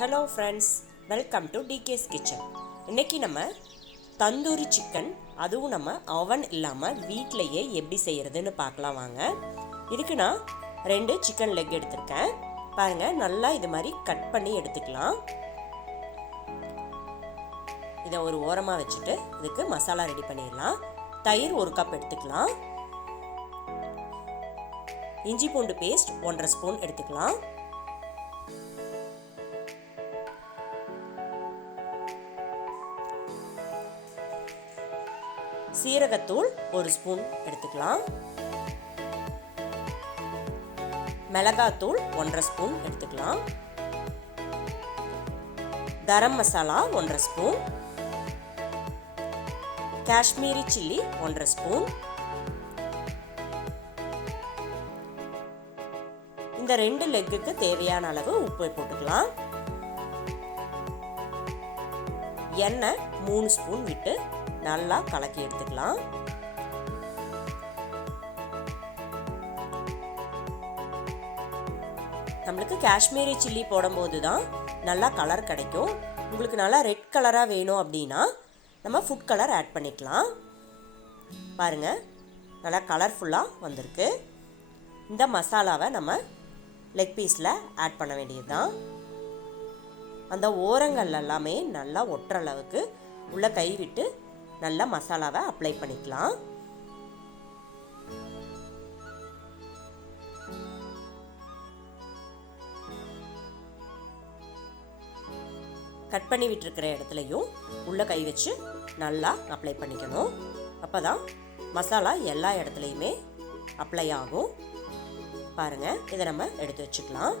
Hello friends, welcome to decays kitchen. இன்றைக்கி நம்ம tandoori chicken, அதுவும் நம்ம அவன் இல்லாமல் வீட்டிலையே எப்படி செய்கிறதுன்னு பார்க்கலாம் வாங்க. இதுக்கு நான் 2 சிக்கன் லெக் எடுத்திருக்கேன். பாருங்கள், நல்லா இது மாதிரி கட் பண்ணி எடுத்துக்கலாம். இதை ஒரு ஓரமாக வச்சுட்டு இதுக்கு மசாலா ரெடி பண்ணிடலாம். தயிர் 1 கப் எடுத்துக்கலாம். இஞ்சி பூண்டு பேஸ்ட் 1.5 ஸ்பூன் எடுத்துக்கலாம். சீரகத்தூள் 1 ஸ்பூன் எடுத்துக்கலாம். மிளகாத்தூள் 1.5 ஸ்பூன் எடுத்துக்கலாம். Garam masala 1.5 spoon. Kashmiri chilli 1.5 spoon. இந்த 2 லெக்குக்கு தேவையான அளவு உப்பு போட்டுக்கலாம். எண்ணெய் 3 ஸ்பூன் விட்டு நல்லா கலக்கி எடுத்துக்கலாம். நம்மளுக்கு காஷ்மீரி சில்லி போடும்போது தான் நல்லா கலர் கிடைக்கும். உங்களுக்கு நல்லா ரெட் கலராக வேணும் அப்படின்னா நம்ம ஃபுட் கலர் ஆட் பண்ணிக்கலாம். பாருங்கள், நல்லா கலர்ஃபுல்லாக வந்திருக்கு. இந்த மசாலாவை நம்ம லெக் பீஸில் ஆட் பண்ண வேண்டியது தான். அந்த ஓரங்கள் எல்லாமே நல்லா ஒட்டுற அளவுக்கு உள்ள கை விட்டு நல்லா மசாலாவை அப்ளை பண்ணிக்கலாம். கட் பண்ணி விட்டுருக்கிற இடத்துலையும் உள்ள கை வச்சு நல்லா அப்ளை பண்ணிக்கணும். அப்போ தான் மசாலா எல்லா இடத்துலையுமே அப்ளை ஆகும். பாருங்கள், இதை நம்ம எடுத்து வச்சுக்கலாம்.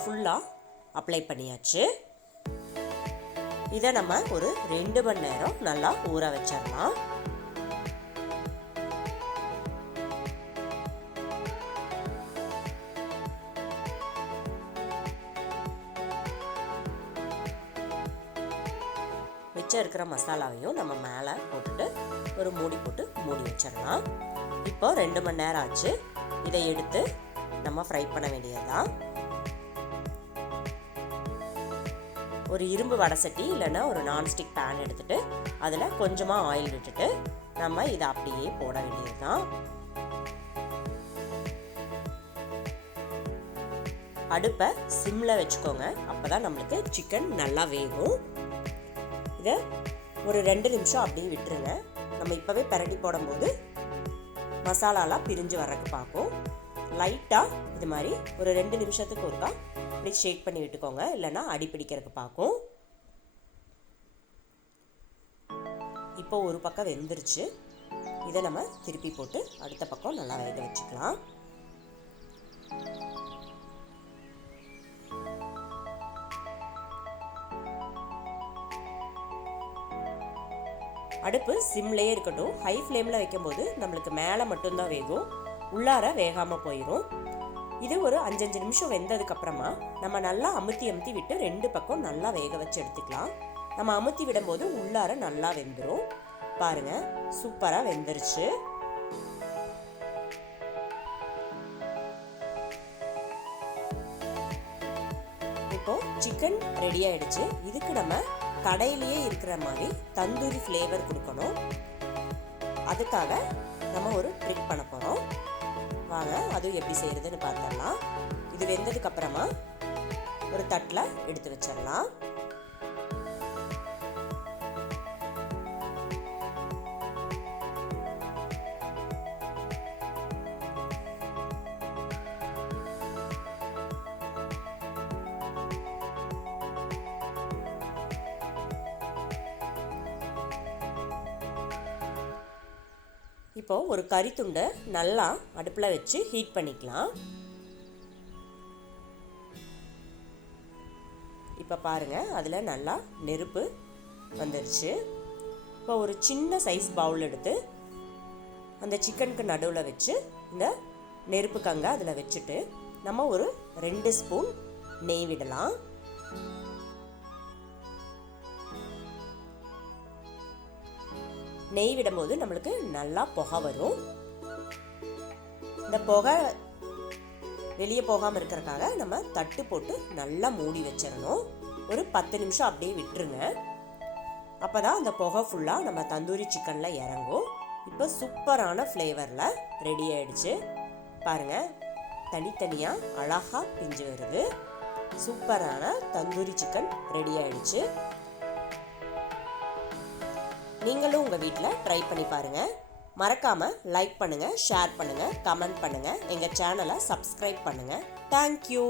ஃபுல்லாக அப்ளை பண்ணியாச்சு. இதை நம்ம ஒரு 2 மணி நேரம் நல்லா ஊற வச்சிடலாம். மிச்சம் இருக்கிற மசாலாவையும் நம்ம மேலே போட்டுட்டு ஒரு மூடி போட்டு மூடி வச்சிடலாம். இப்போ 2 மணி நேரம் ஆச்சு. இதை எடுத்து நம்ம ஃப்ரை பண்ண வேண்டியதுதான். ஒரு இரும்பு வடசட்டி இல்லைன்னா ஒரு நான்ஸ்டிக் பேன் எடுத்துகிட்டு அதில் கொஞ்சமாக ஆயில் விட்டுட்டு நம்ம இதை அப்படியே போட வேண்டியது தான். அடுப்பை சிம்மில் வச்சுக்கோங்க. அப்போ தான் நம்மளுக்கு சிக்கன் நல்லா வேகும். இதை ஒரு 2 நிமிஷம் அப்படியே விட்டுருங்க. நம்ம இப்போவே பிரட்டி போடும்போது மசாலாலாம் பிரிஞ்சு வர்றதுக்கு பார்க்கும். லைட்டாக இது மாதிரி ஒரு 2 நிமிஷத்துக்கு ஒருக்கா அப்படி ஷேக் பண்ணி விட்டுக்கோங்க, இல்லைன்னா அடி பிடிக்கிறதுக்கு பார்க்கும். இப்போ ஒரு பக்கம் வெந்துருச்சு. இதை நம்ம திருப்பி போட்டு அடுத்த பக்கம் நல்லா வேக வச்சுக்கலாம். அடுப்பு சிம்லேயே இருக்கட்டும். ஹை ஃப்ளேமில் வைக்கும்போது நம்மளுக்கு மேலே மட்டும்தான் வேகும், உள்ளார வேகாமல் போயிடும். இது ஒரு 5 நிமிஷம் வெந்ததுக்கப்புறமா நம்ம நல்லா அமுத்தி விட்டு 2 பக்கம் நல்லா வேக வச்சு எடுத்துக்கலாம். நம்ம அமுத்தி விடும்போது உள்ளார நல்லா வெந்துடும். பாருங்கள், சூப்பராக வெந்துருச்சு. இப்போ சிக்கன் ரெடி ஆயிடுச்சு. இதுக்கு நம்ம கடையிலேயே இருக்கிற மாதிரி தந்தூரி ஃப்ளேவர் கொடுக்கணும். அதுக்காக நம்ம ஒரு ட்ரிக் பண்ண போகிறோம். வாங்க, அதுவும் எப்படி செய்கிறதுன்னு பார்த்துடலாம். இது வெந்ததுக்கு அப்புறமா ஒரு தட்டில் எடுத்து வச்சிடலாம். இப்போ ஒரு கறி துண்டை நல்லா அடுப்பில் வச்சு ஹீட் பண்ணிக்கலாம். இப்போ பாருங்கள், அதில் நல்லா நெருப்பு வந்துடுச்சு. இப்போ ஒரு சின்ன சைஸ் பவுல் எடுத்து அந்த சிக்கனுக்கு நடுவில் வச்சு இந்த நெருப்பு கங்கை அதில் வச்சுட்டு நம்ம ஒரு 2 ஸ்பூன் நெய் விடலாம். நெய் விடும்போது நம்மளுக்கு நல்லா புகை வரும். இந்த புகை வெளியே போகாமல் இருக்கிறதுக்காக நம்ம தட்டு போட்டு நல்லா மூடி வச்சிடணும். ஒரு 10 நிமிஷம் அப்படியே விட்டுருங்க. அப்போ தான் அந்த புகை ஃபுல்லாக நம்ம தந்தூரி சிக்கனில் இறங்கும். இப்போ சூப்பரான ஃப்ளேவரில் ரெடி ஆகிடுச்சு. பாருங்கள், தனித்தனியாக அழகாக பிஞ்சு வருது. சூப்பரான தந்தூரி சிக்கன் ரெடி ஆகிடுச்சு. நீங்களும் உங்கள் வீட்டில் ட்ரை பண்ணி பாருங்கள். மறக்காமல் லைக் பண்ணுங்கள், ஷேர் பண்ணுங்கள், கமெண்ட் பண்ணுங்கள். எங்கள் சேனலை சப்ஸ்கிரைப் பண்ணுங்கள். தேங்க்யூ.